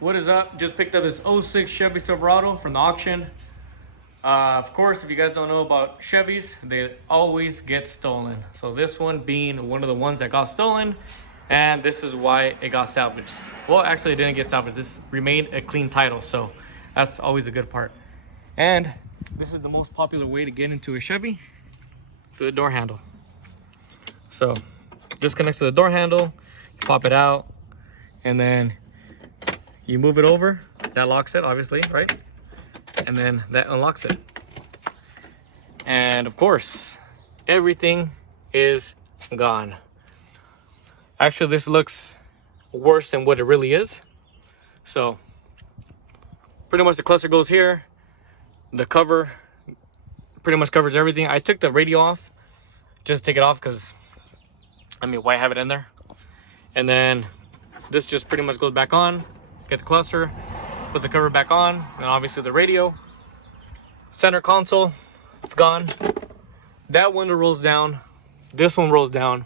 What is up? Just picked up this '06 Chevy Silverado from the auction. Of course, if you guys don't know about Chevys, they always get stolen. So this one being one of the ones that got stolen, and this is why it got salvaged. Well, actually it didn't get salvaged. This remained a clean title, so that's always a good part. And this is the most popular way to get into a Chevy, through the door handle. So this connects to the door handle, you pop it out, and then you move it over. That locks it, obviously, right? And then that unlocks it. And of course, everything is gone. Actually, this looks worse than what it really is. So pretty much the cluster goes here. The cover pretty much covers everything. I took the radio off just to take it off because, I mean, why have it in there? And then this just pretty much goes back on. Get the cluster, put the cover back on, and obviously the radio. Center console, it's gone. That window rolls down. This one rolls down.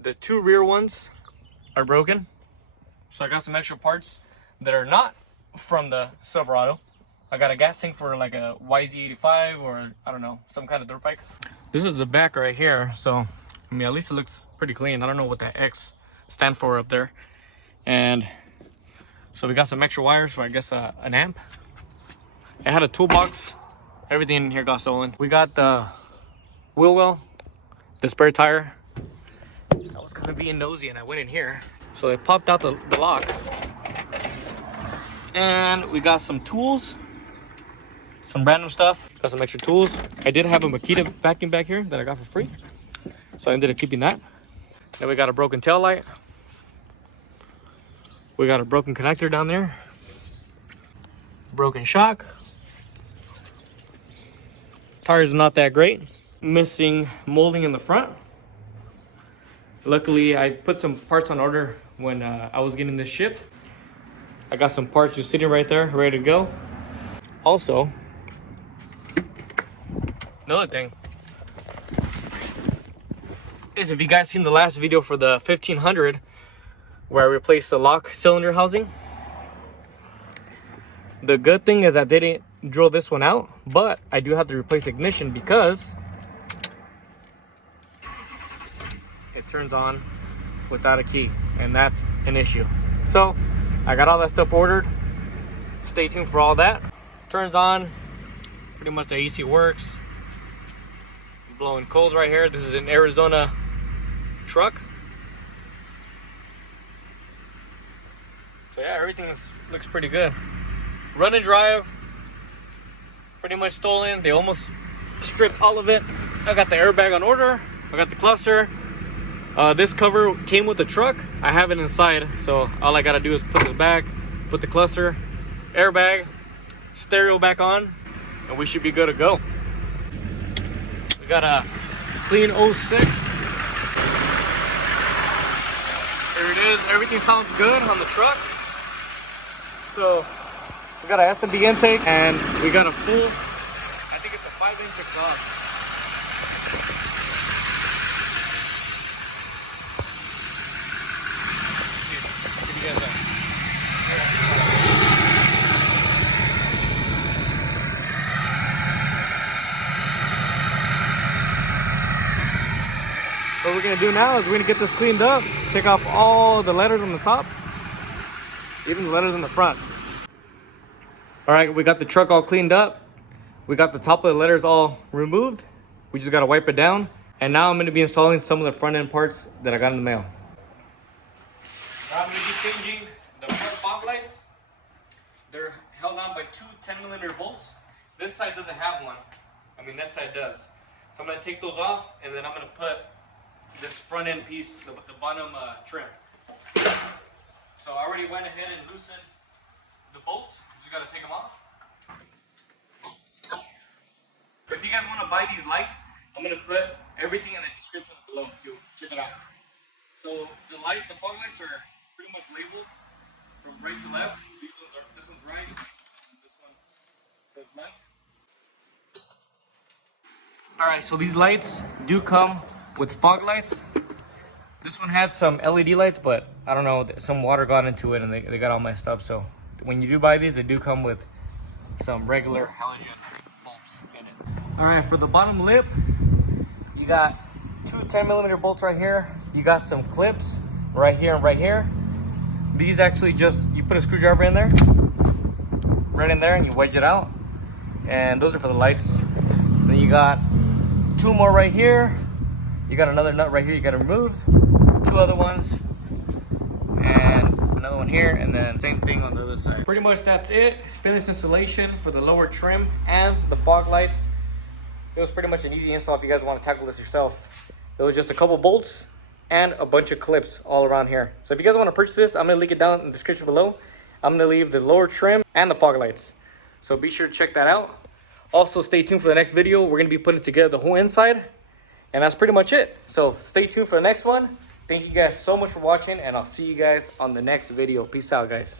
The two rear ones are broken. So I got some extra parts that are not from the Silverado. I got a gas tank for like a YZ85 or I don't know, some kind of dirt bike. This is the back right here. So, I mean, at least it looks pretty clean. I don't know what that X stand for up there. And so we got some extra wires for, I guess, an amp. It had a toolbox. Everything in here got stolen. We got the wheel well, the spare tire. I was kind of being nosy and I went in here. So I popped out the lock. And we got some tools, some random stuff. Got some extra tools. I did have a Makita vacuum back here that I got for free. So I ended up keeping that. Then we got a broken tail light. We got a broken connector down there. Broken shock. Tires not that great. Missing molding in the front. Luckily, I put some parts on order when I was getting this shipped. I got some parts just sitting right there, ready to go. Also, another thing is, if you guys seen the last video for the 1500, where I replaced the lock cylinder housing. The good thing is I didn't drill this one out, but I do have to replace ignition because it turns on without a key, and that's an issue. So I got all that stuff ordered. Stay tuned for all that. Turns on, pretty much the AC works. Blowing cold right here. This is an Arizona truck. So yeah, everything looks pretty good. Run and drive, pretty much stolen. They almost stripped all of it. I got the airbag on order. I got the cluster. This cover came with the truck. I have it inside, so all I gotta do is put this back, put the cluster, airbag, stereo back on, and we should be good to go. We got a clean 06. There it is. Everything sounds good on the truck. So we got an S&B intake, and we got a full, I think it's a 5-inch exhaust. Give you guys that. What we're gonna do now is we're gonna get this cleaned up, take off all the letters on the top, even the letters on the front. All right, we got the truck all cleaned up. We got the top of the letters all removed. We just gotta wipe it down. And now I'm gonna be installing some of the front end parts that I got in the mail. I'm gonna be changing the front foglights. They're held on by two 10mm bolts. This side doesn't have one. I mean, that side does. So I'm gonna take those off, and then I'm gonna put this front end piece, the bottom trim. So I already went ahead and loosened the bolts. Just gotta take them off. If you guys want to buy these lights, I'm gonna put everything in the description below, so check it out. So the lights, the fog lights, are pretty much labeled from right to left. This one's right. This one says left. All right, so these lights do come with fog lights. This one had some LED lights, but I don't know, some water got into it and they got all messed up. So when you do buy these, they do come with some regular halogen bulbs in it. All right, for the bottom lip, you got two 10mm bolts right here. You got some clips right here and right here. These actually just, you put a screwdriver in there, right in there, and you wedge it out. And those are for the lights. Then you got two more right here. You got another nut right here you gotta remove. Two other ones. And another one here, and then same thing on the other side. Pretty much that's it. It's finished installation for the lower trim and the fog lights. It was pretty much an easy install if you guys want to tackle this yourself. It was just a couple bolts and a bunch of clips all around here. So if you guys want to purchase this, I'm going to link it down in the description below. I'm going to leave the lower trim and the fog lights. So be sure to check that out. Also, stay tuned for the next video. We're going to be putting together the whole inside. And that's pretty much it. So stay tuned for the next one. Thank you guys so much for watching, and I'll see you guys on the next video. Peace out, guys.